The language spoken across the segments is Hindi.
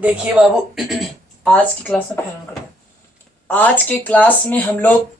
देखिए बाबू, आज की क्लास में फैन करते हैं। आज के क्लास में हम लोग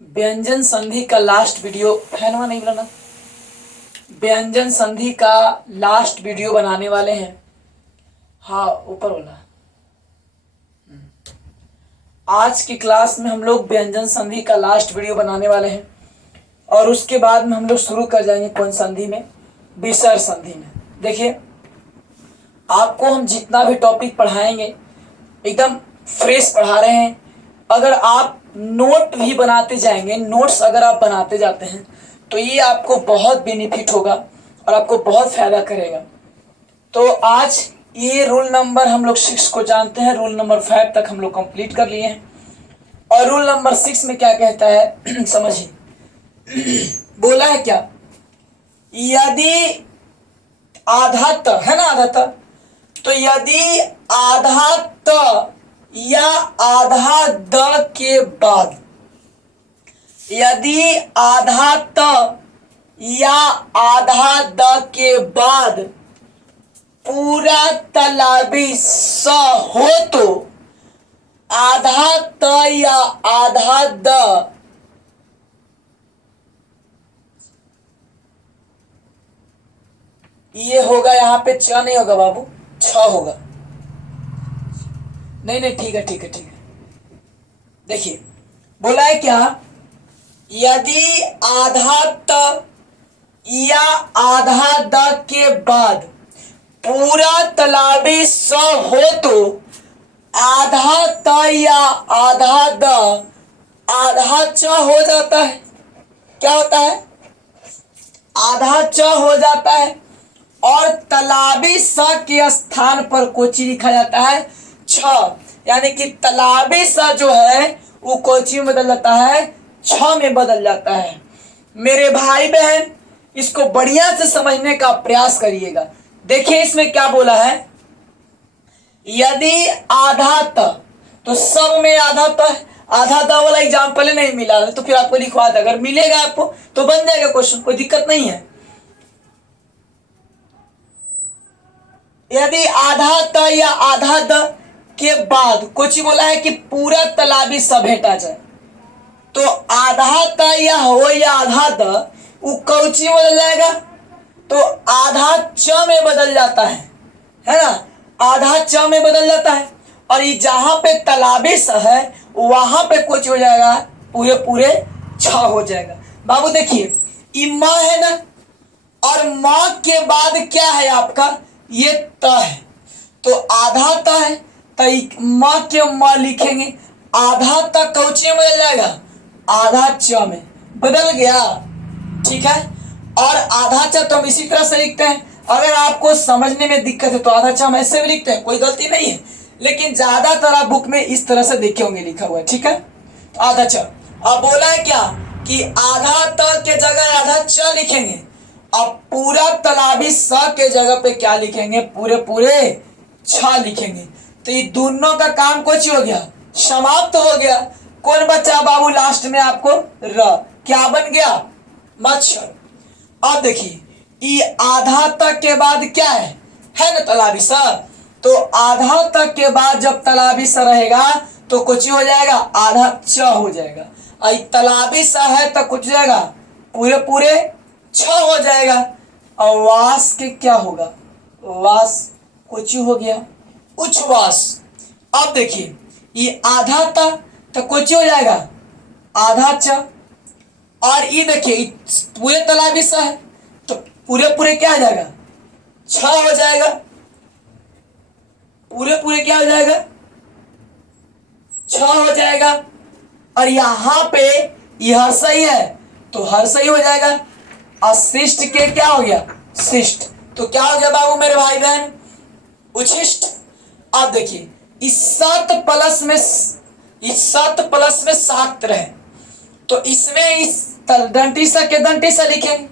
व्यंजन संधि का लास्ट वीडियो फैनवा नहीं बनाना, व्यंजन संधि का लास्ट वीडियो बनाने वाले हैं। हाँ, ऊपर वाला। आज की क्लास में हम लोग व्यंजन संधि का लास्ट वीडियो बनाने वाले हैं और उसके बाद में हम लोग शुरू कर जाएंगे कौन संधि में, विसर्ग संधि में। देखिए, आपको हम जितना भी टॉपिक पढ़ाएंगे एकदम फ्रेश पढ़ा रहे हैं। अगर आप नोट भी बनाते जाएंगे, नोट्स अगर आप बनाते जाते हैं तो ये आपको बहुत बेनिफिट होगा और आपको बहुत फायदा करेगा। तो आज ये रूल नंबर हम लोग 6 को जानते हैं, रूल नंबर 5 तक हम लोग कंप्लीट कर लिए हैं। और रूल नंबर 6 में क्या कहता है समझिए, बोला है क्या, यदि आधा त है ना, आधा त, तो यदि आधा त या आधा द के बाद, यदि आधा त या आधा द के बाद पूरा तालाबी स हो तो आधा त या आधा द ये होगा, यहाँ पे च नहीं होगा बाबू, छ होगा। नहीं नहीं, ठीक है ठीक है ठीक है। देखिए, बोला है क्या, यदि आधा त या आधा द के बाद पूरा तालाबी स हो तो आधा त या आधा द आधा च हो जाता है। क्या होता है, आधा च हो जाता है और तालाबी स के स्थान पर कोची लिखा जाता है छ, यानी कि तालाबी स जो है वो कोची में बदल जाता है, छ में बदल जाता है। मेरे भाई बहन, इसको बढ़िया से समझने का प्रयास करिएगा। देखिए इसमें क्या बोला है, यदि आधा त, तो सब में आधा त है। आधा त वाला एग्जाम्पल नहीं मिला तो फिर आपको लिखवा दे, अगर मिलेगा आपको तो बन जाएगा क्वेश्चन, कोई दिक्कत नहीं है। यदि आधा त या आधा द के बाद कुछ बोला है कि पूरा तालाबी स भेटा जाए, तो आधा त या हो या आधा द वो कौची में बदल जाएगा, तो आधा च में बदल जाता है ना, आधा च में बदल जाता है। और ये जहां पे तालाबी स है वहां पे कुछ हो जाएगा, पूरे पूरे छ हो जाएगा। बाबू देखिए, ये म है ना, और म के बाद क्या है आपका, ये त है, तो आधा त है, तो म के म लिखेंगे, आधा त कौची में बदल जाएगा, आधा च में बदल गया, ठीक है। और आधा च तो हम इसी तरह से लिखते हैं। अगर आपको समझने में दिक्कत है तो आधा च हम ऐसे भी लिखते हैं, कोई गलती नहीं है, लेकिन ज्यादातर आप बुक में इस तरह से देखे होंगे लिखा हुआ है, ठीक है। तो आधा च, अब बोला है क्या कि आधा त के जगह आधा च लिखेंगे, अब पूरा तालाबी स के जगह पे क्या लिखेंगे, पूरे पूरे छ लिखेंगे। तो ये दोनों का काम कुछ हो गया, समाप्त हो गया। कौन बचा बाबू लास्ट में आपको, र, क्या बन गया, मच्छर। अब देखिए, ये आधा तक के बाद क्या है ना तालाबी सा, तो आधा तक के बाद जब तालाबी सा रहेगा तो कुछ हो जाएगा, आधा च हो जाएगा। और तालाबी सा है तो कुछ हो जाएगा, पूरे पूरे छ हो जाएगा। और वास के क्या होगा, वास कुछ हो गया, उच्छ्वास। अब देखिए, ये आधा तक तो कुछ हो जाएगा, आधा च, और ये देखिए पूरे तालाबी सा है तो पूरे पूरे क्या हो जाएगा, छ हो जाएगा, पूरे पूरे क्या हो जाएगा, छ हो जाएगा। और यहाँ पे ये हर सही है तो हर सही हो जाएगा, और शिष्ट के क्या हो गया, शिष्ट। तो क्या हो गया बाबू मेरे भाई बहन, उच्छिष्ट। अब देखिए, इस 7 प्लस में सात है, तो इसमें इस दंती सा के दंती सा लिखेंगे।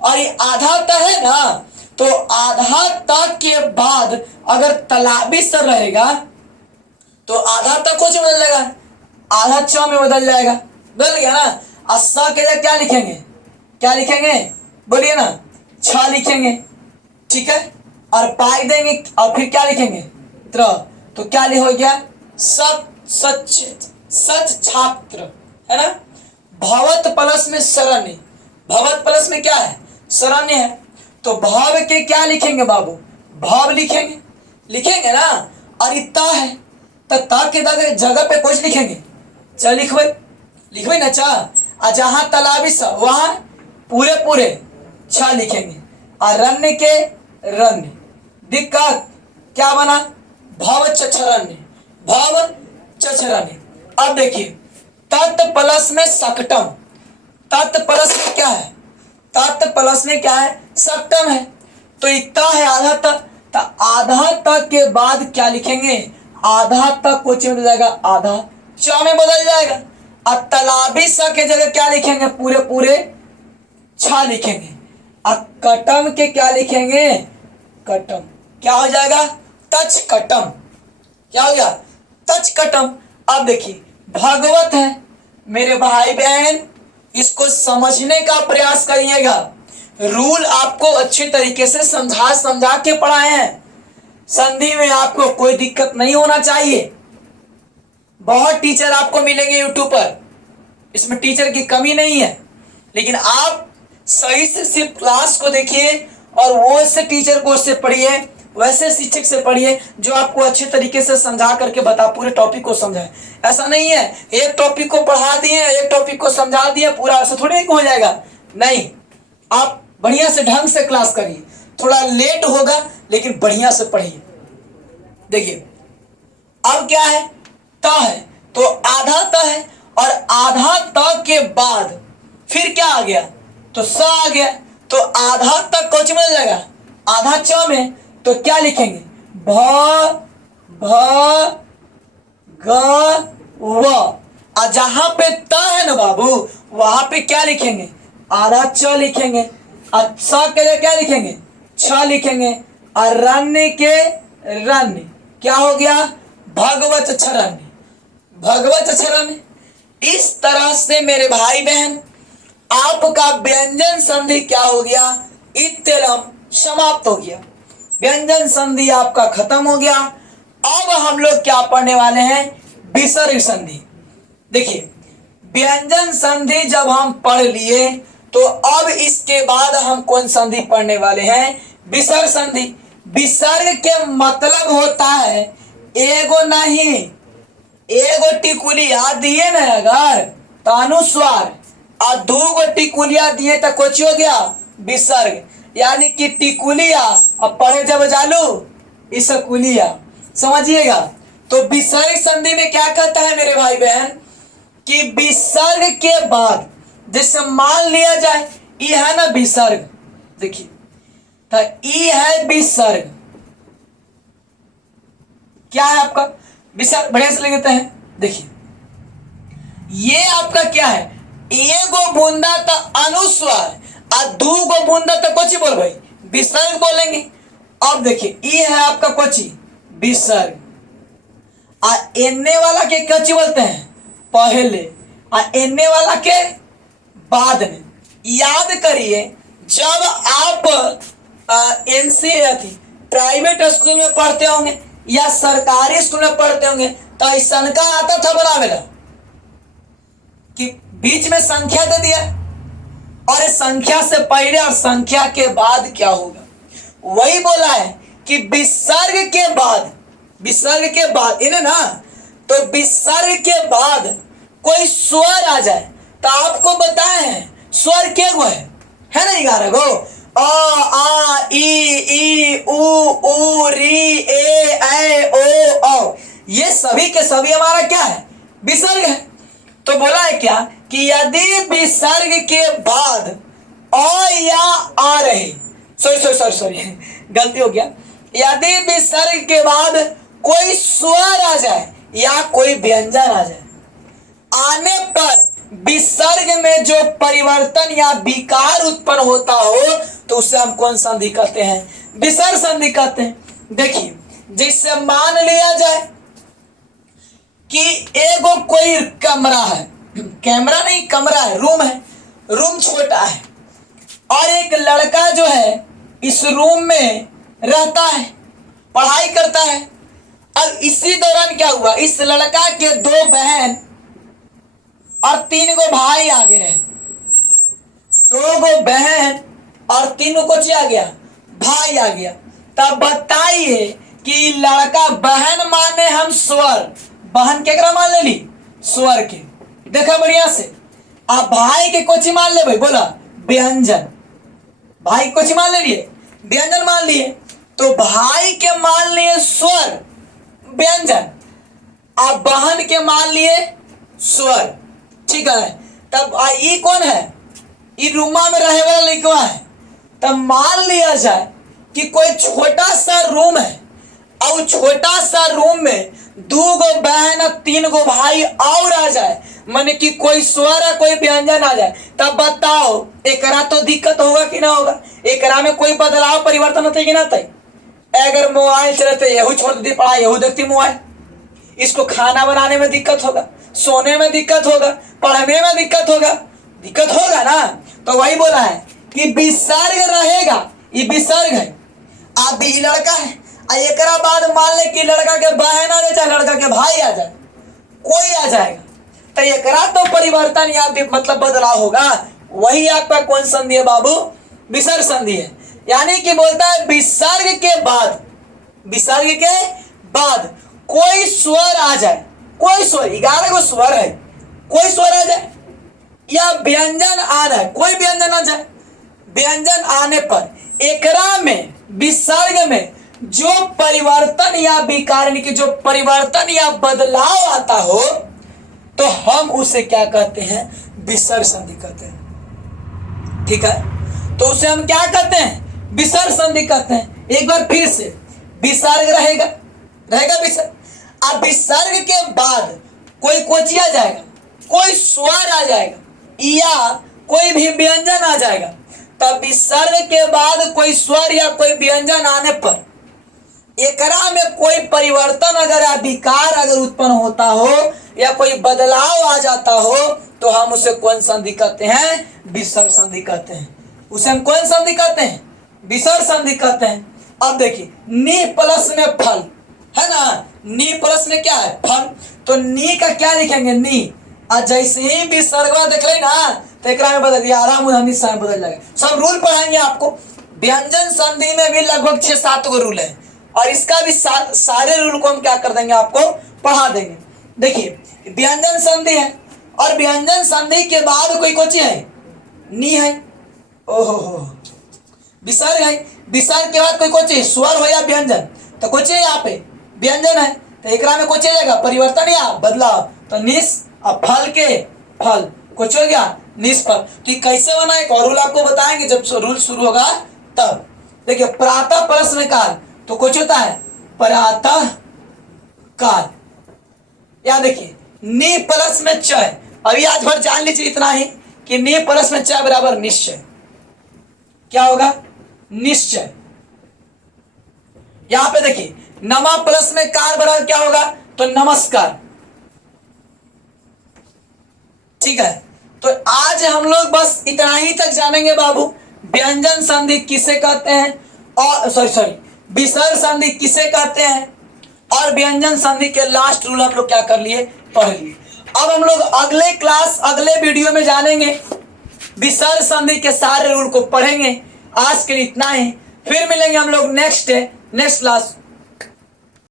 और ये आधा त है ना, तो आधा त के बाद अगर तालाबी स रहेगा तो आधा तक कुछ बदल जाएगा, आधा च में बदल जाएगा, बदल गया ना। और स के जगह क्या लिखेंगे, क्या लिखेंगे बोलिए ना, छ लिखेंगे, ठीक है। और पाई देंगे और फिर क्या लिखेंगे, त्र, तो क्या हो गया? सच छात्र, है ना। भवत प्लस में शरण्य, भवत प्लस में क्या है? शरण्य है। तो भव के क्या लिखेंगे बाबू? भव लिखेंगे, लिखेंगे ना। और इत्ता है तो ता के जगह पे कुछ लिखेंगे, च लिखवे ना चा। और जहां तालाबी स वहां पूरे पूरे छ लिखेंगे। और रण्य के रण्य, दिक्कत क्या बना? भव चरण्य, भव चरण्य। अब देखिए तत् प्लस में सकटम, तत् प्लस में क्या है? तत् प्लस में क्या है? सकटम है। तो इतना है आधा तक, तो आधा तक के बाद क्या लिखेंगे? आधा तक कोचिंग में जाएगा, आधा च में बदल जाएगा। और तालाबी स के जगह क्या लिखेंगे? पूरे पूरे छ लिखेंगे। और कटम के क्या लिखेंगे? कटम। क्या हो जाएगा? तच कटम। क्या हो गया? तच कटम। अब देखिए भागवत है मेरे भाई बहन, इसको समझने का प्रयास करिएगा। रूल आपको अच्छे तरीके से समझा के पढ़ाए हैं। संधि में आपको कोई दिक्कत नहीं होना चाहिए। बहुत टीचर आपको मिलेंगे यूट्यूब पर, इसमें टीचर की कमी नहीं है, लेकिन आप सही से सिर्फ क्लास को देखिए और वो से टीचर को उससे पढ़िए, वैसे शिक्षक से पढ़िए जो आपको अच्छे तरीके से समझा करके बता, पूरे टॉपिक को समझाए। ऐसा नहीं है एक टॉपिक को पढ़ा दिए, एक टॉपिक को समझा दिए, पूरा ऐसा थोड़ी हो जाएगा। नहीं, आप बढ़िया से ढंग से क्लास करिए। थोड़ा लेट होगा लेकिन बढ़िया से पढ़िए। देखिए अब क्या है? त है तो आधा त है, और आधा त के बाद फिर क्या आ गया? तो स आ गया। तो आधा तक कौन मिल जाएगा? आधा च में। तो क्या लिखेंगे? भ भ ग व। और जहां पे त है ना बाबू, वहां पे क्या लिखेंगे? आधा च लिखेंगे। और स के लिए क्या लिखेंगे? छ लिखेंगे। और रण्य के रण्य क्या हो गया? भगवत चरण्य, भगवत चरण्य। इस तरह से मेरे भाई बहन आपका व्यंजन संधि क्या हो गया? इत्यलम समाप्त हो गया। व्यंजन संधि आपका खत्म हो गया। अब हम लोग क्या पढ़ने वाले हैं? विसर्ग संधि। देखिए व्यंजन संधि जब हम पढ़ लिए तो अब इसके बाद हम कौन संधि पढ़ने वाले हैं? विसर्ग संधि। विसर्ग के मतलब होता है एगो नहीं, एगो टिकुलिया दिए ना अगर तो अनुस्वार, और दूगो टिकुलिया दिए तो कुछ हो गया? विसर्ग। यानी कि टिकुलिया अब पढ़े जब जालू इसकुलिया, समझिएगा। तो विसर्ग संधि में क्या कहता है मेरे भाई बहन कि विसर्ग के बाद जैसे मान लिया जाए ई है ना विसर्ग, देखिए तो ई है विसर्ग। क्या है आपका विसर्ग? बढ़िया से लेते हैं। देखिए ये आपका क्या है? एगो बूंदा तो अनुस्वार और दूगो बूंदा तो कोची बोल भाई? विसर्ग बोलेंगे। अब देखिए ई है आपका कोची? विसर्ग। और एने वाला के कोची बोलते हैं? पहले। और एने वाला के बाद में। याद करिए जब आप एनसी थी प्राइवेट स्कूल में पढ़ते होंगे या सरकारी स्कूल में पढ़ते होंगे तो ऐसा का आता था बनावेला कि बीच में संख्या दे दिया और इस संख्या से पहले और संख्या के बाद क्या होगा? वही बोला है कि विसर्ग के बाद, विसर्ग के बाद इन्हें ना, तो विसर्ग के बाद कोई स्वर आ जाए तो आपको बताए हैं स्वर के गो है ना? 11 गो। आ ई उ ऊ री ए ओ औ, ये सभी के सभी हमारा क्या है? विसर्ग है। तो बोला है क्या कि यदि विसर्ग के बाद अ या आ रहे, सॉरी गलती हो गया, यदि विसर्ग के बाद कोई स्वर आ जाए या कोई व्यंजन आ जाए, आने पर विसर्ग में जो परिवर्तन या विकार उत्पन्न होता हो तो उसे हम कौन संधि कहते हैं? विसर्ग संधि कहते हैं। देखिए जिससे मान लिया जाए कि एगो कोई कमरा है, कैमरा नहीं कमरा है, रूम है, रूम छोटा है और एक लड़का जो है इस रूम में रहता है, पढ़ाई करता है अब इसी दौरान क्या हुआ, इस लड़का के 2 बहन और 3 गो भाई आ गए, 2 गो बहन और 3 गो कोची आ गया, भाई आ गया। तब बताइए कि लड़का बहन माने हम स्वर, बहन केकरा मान ले ली, स्वर के, देखा बढ़िया से। अब भाई के कोची मान ले भाई, बोला व्यंजन, भाई कोची मान ले लिए, व्यंजन मान लिए। तो भाई के मान लिए स्वर व्यंजन, अब बहन के मान लिए स्वर, ठीक है। तब ये कौन है, ये रूमा में रहे वाला लड़का है। तब मान लिया जाए कि कोई छोटा सा रूम है और छोटा सा रूम में 2 गो बहन और 3 गो भाई और आ जाए, माने कि कोई स्वर है कोई व्यंजन आ जाए। तब बताओ एकरा तो दिक्कत होगा कि ना होगा, एकरा में कोई बदलाव परिवर्तन होते कि ना होते। अगर मोबाइल चलते यहू छोड़ देती पढ़ाई, यहू देखती मोबाइल, इसको खाना बनाने में दिक्कत होगा, सोने में दिक्कत होगा, पढ़ने में दिक्कत होगा ना। तो वही बोला है कि विसर्ग रहेगा, ये विसर्ग है। अब ये लड़का है, एक बाद मान ले कि लड़का के बहन आ जाए चाहे लड़का के भाई आ जाए, कोई आ जाएगा, तो एकरा तो परिवर्तन या मतलब बदलाव होगा। वही आपका कौन संधि है बाबू, विसर्ग संधि है। यानी कि बोलता है विसर्ग के बाद, विसर्ग के बाद कोई स्वर आ जाए, कोई स्वर, 11 गो स्वर है, कोई स्वर आ जाए या व्यंजन आ रहा है, कोई व्यंजन आ जाए, व्यंजन आने पर एकरा में विसर्ग में जो परिवर्तन या विकार की जो परिवर्तन या बदलाव आता हो तो हम उसे क्या कहते हैं, विसर्ग संधि कहते हैं, ठीक है। तो उसे हम क्या कहते हैं, विसर्ग संधि कहते हैं। एक बार फिर से, विसर्ग रहेगा विसर्ग, अब विसर्ग के बाद कोई कोची आ जाएगा, कोई स्वर आ जाएगा या कोई भी व्यंजन आ जाएगा। तब विसर्ग के बाद कोई स्वर या कोई व्यंजन आने पर एकरा में कोई परिवर्तन अगर या विकार अगर उत्पन्न होता हो या कोई बदलाव आ जाता हो तो हम उसे कौन संधि कहते हैं, विसर्ग संधि कहते हैं। उसे हम कौन संधि कहते हैं, विसर्ग संधि कहते हैं। अब देखिए नी प्लस में फल है ना, नी प्लस में क्या है, फल। तो नी का क्या लिखेंगे, नी, और जैसे ही विसर्गवा देख रहे ना तो एक में बदल दिया, आधा मुंह में बदल जाएगा। सब रूल पढ़ाएंगे आपको। व्यंजन संधि में भी लगभग 6-7 गो रूल है और इसका भी सारे रूल को हम क्या कर देंगे, आपको पढ़ा देंगे। देखिए व्यंजन संधि है और व्यंजन संधि के बाद कोई कोची है, नी है, ओहो विसर्ग है, विसर्ग के बाद कोई कोची स्वर हो या व्यंजन, तो कोची है यहाँ पे व्यंजन है, तो एकरा में कोची जाएगा परिवर्तन या बदलाव, तो निस, अब फल के फल कुछ हो गया निष्फल। तो ये कैसे बना, एक और रूल आपको बताएंगे जब रूल शुरू होगा तब। देखिए प्रातः प्रश्न काल, तो कुछ होता है प्रातः काल, या देखिए नी प्लस में च, अभी आज भर जान लीजिए इतना ही कि नी प्लस में च बराबर निश्चय, क्या होगा, निश्चय। यहां पे देखिए नमा प्लस में कार बराबर क्या होगा, तो नमस्कार, ठीक है। तो आज हम लोग बस इतना ही तक जानेंगे बाबू, व्यंजन संधि किसे कहते हैं और सॉरी विसर्ग संधि किसे कहते हैं और व्यंजन संधि के लास्ट रूल हम लोग क्या कर लिए, पढ़ लिए। अब हम लोग अगले क्लास अगले वीडियो में जानेंगे, विसर्ग संधि के सारे रूल को पढ़ेंगे। आज के लिए इतना ही, फिर मिलेंगे हम लोग नेक्स्ट क्लास।